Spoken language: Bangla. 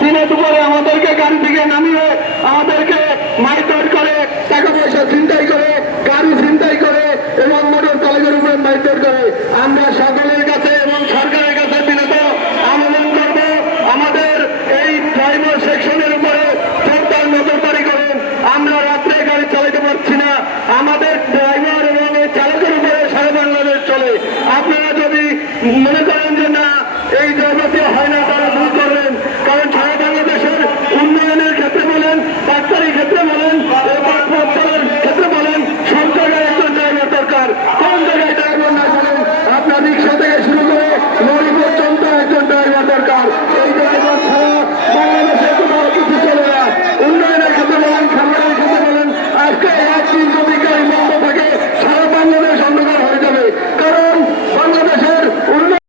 দিনে দুপুরে আমাদেরকে গাড়ি থেকে নামিয়ে, আমাদেরকে মাইটর করে, টাকা পয়সা চিন্তাই করে, গাড়ি চিন্তাই করে এবং মোটর চালকের উপরে মাইটর করে। আমরা সকলের কাছে এবং সরকারের কাছে বিনীত আবেদন করব, আমাদের এই ড্রাইভার সেকশনের উপরে সরকার নজরদারি করুন। আমরা রাত্রে গাড়ি চালাতে পারছি না। আমাদের ড্রাইভার এবং এই চালকের উপরে সারা বাংলাদেশ চলে। আপনারা যদি মনে